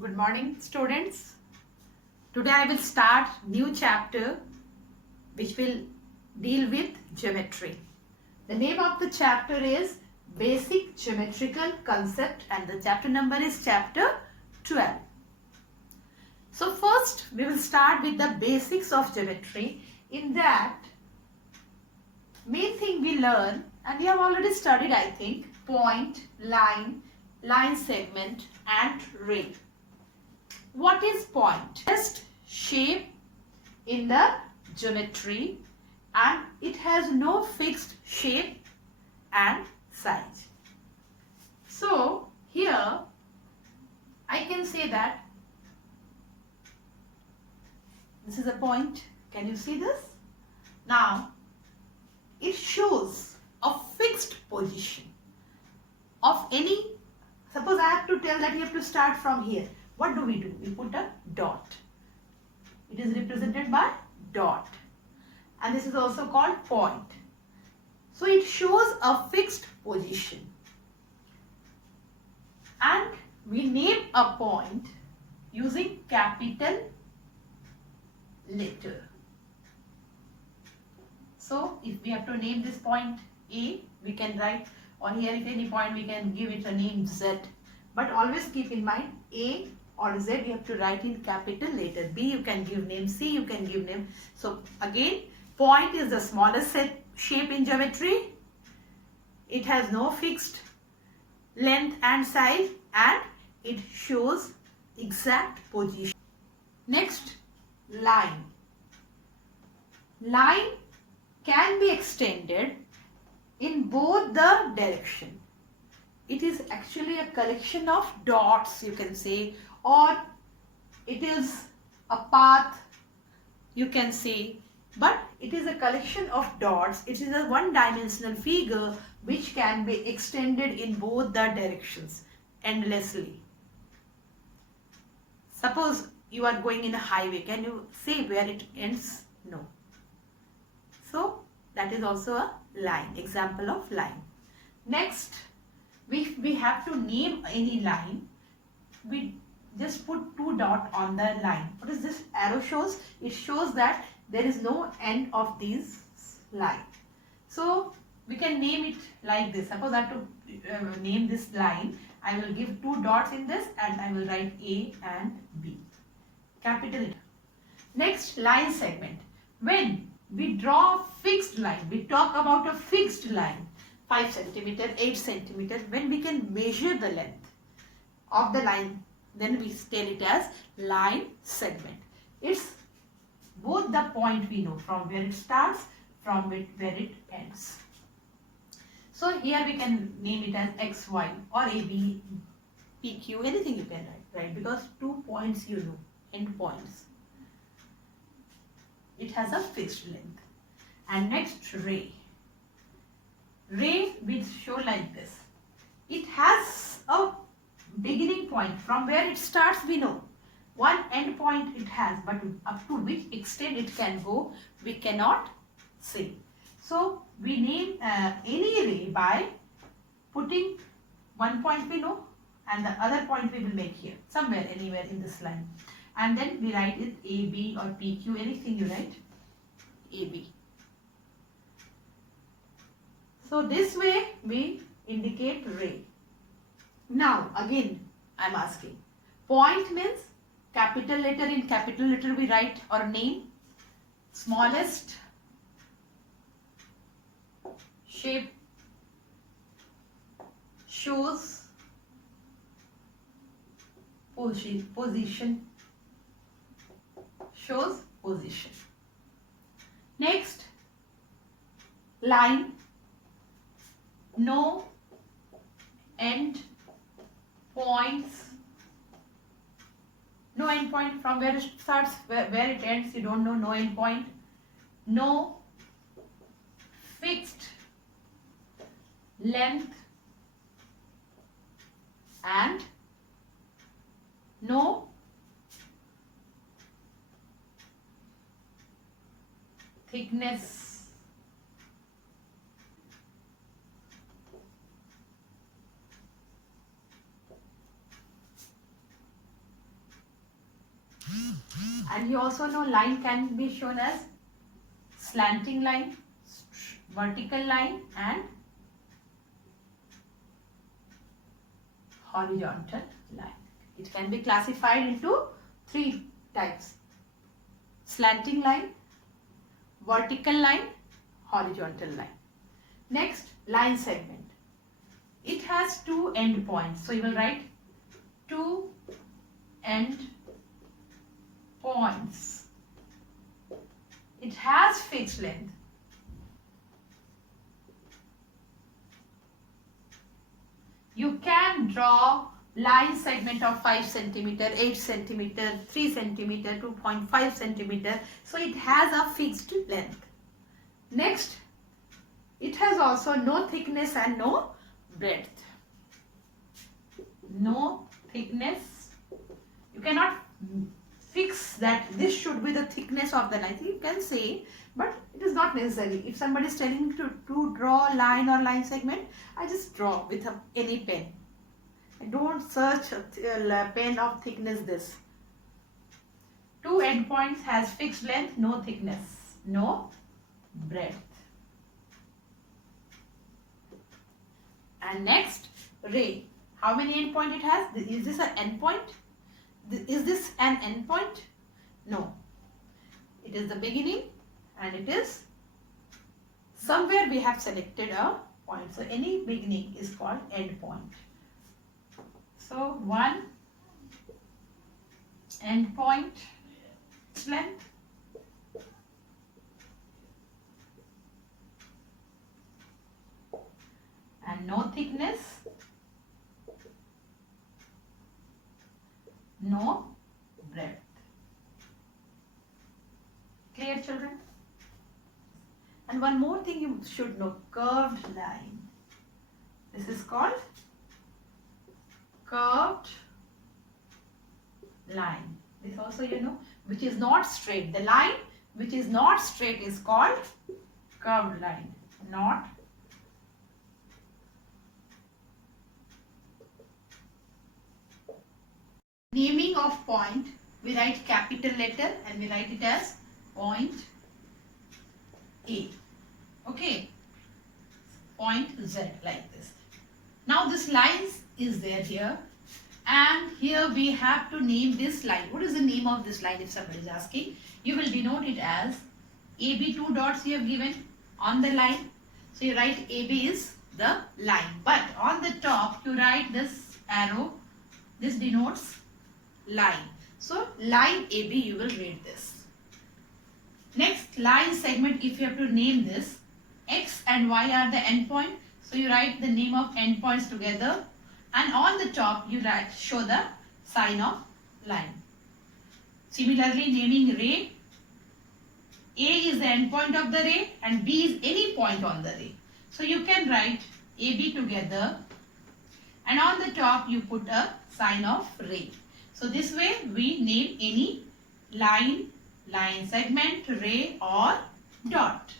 Good morning, students. Today I will start new chapter which will deal with geometry. The name of the chapter is Basic Geometrical Concept and the chapter number is chapter 12. So first we will start with the basics of geometry. In that, main thing we learn, and we have already studied I think, point, line segment and ray. What is point? Just shape in the geometry and it has no fixed shape and size. So here I can say that this is a point. Can you see this? Now it shows a fixed position of any. Suppose I have to tell that you have to start from here. What do? We put a dot. It is represented by dot. And this is also called point. So it shows a fixed position. And we name a point using capital letter. So if we have to name this point A, we can write on here, if any point we can give it a name Z. But always keep in mind A or Z you have to write in capital letter. B you can give name, C you can give name. So again, point is the smallest shape in geometry. It has no fixed length and size and it shows exact position. Next, line. Line can be extended in both the direction. It is actually a collection of dots, you can say, or it is a path, you can say, but it is a collection of dots. It is a one-dimensional figure which can be extended in both the directions endlessly. Suppose you are going in a highway. Can you say where it ends? No. So that is also a line, example of line. Next, we have to name any line. We just put two dots on the line. What is this arrow shows? It shows that there is no end of these line. So we can name it like this. Suppose I have to name this line. I will give two dots in this and I will write A and B. Capital. Next, line segment. When we draw a fixed line, we talk about a fixed line, 5 centimeter, 8 centimeter, when we can measure the length of the line, then we tell it as line segment. It's both the point we know from where it starts, from where it ends. So here we can name it as XY or AB, PQ, anything you can write, right? Because 2 points you know, end points. It has a fixed length. And next, ray. Ray will show like this. It has a beginning point. From where it starts we know. One end point it has, but up to which extent it can go, we cannot say. So we name any ray by putting one point we know and the other point we will make here, somewhere, anywhere in this line. And then we write it AB or PQ, anything you write, AB. So this way we indicate ray. Now again I am asking, point means capital letter, in capital letter we write or name, smallest shape shows position, shows position. Next, line, no end points, no end point. From where it starts, where it ends, you don't know, no end point. No fixed length and no thickness. And you also know line can be shown as slanting line, vertical line and horizontal line. It can be classified into 3 types: slanting line, vertical line, horizontal line. Next, line segment. It has 2 end points. So you will write 2 end points. It has fixed length. You can draw line segment of 5 centimeter, 8 centimeter, 3 centimeter, 2.5 centimeter. So it has a fixed length. Next, it has also no thickness and no breadth. No thickness. You cannot fix that this should be the thickness of the line. You can say, but it is not necessary. If somebody is telling me to draw line or line segment, I just draw with any pen. I don't search a pen of thickness this. 2 endpoints has fixed length, no thickness, no breadth. And next, ray. How many endpoint it has? Is this an endpoint? Is this an endpoint? No. It is the beginning and it is somewhere we have selected a point. So any beginning is called endpoint. So one endpoint length, and no thickness, no breadth. Clear, children? And one more thing you should know, curved line. This is called curved line. This also you know, which is not straight. The line which is not straight is called curved line. Not naming of point, we write capital letter and we write it as point A. Okay, point Z like this. Now this line is there here, and here we have to name this line. What is the name of this line if somebody is asking? You will denote it as AB, 2 dots you have given on the line. So you write AB is the line, but on the top you write this arrow. This denotes line. So line AB you will read this. Next, line segment, if you have to name this, X and Y are the endpoint. So you write the name of endpoints together, and on the top you show the sign of line. Similarly, naming ray, A is the endpoint of the ray and B is any point on the ray. So you can write AB together, and on the top you put a sign of ray. So this way we name any line, line segment, ray or dot.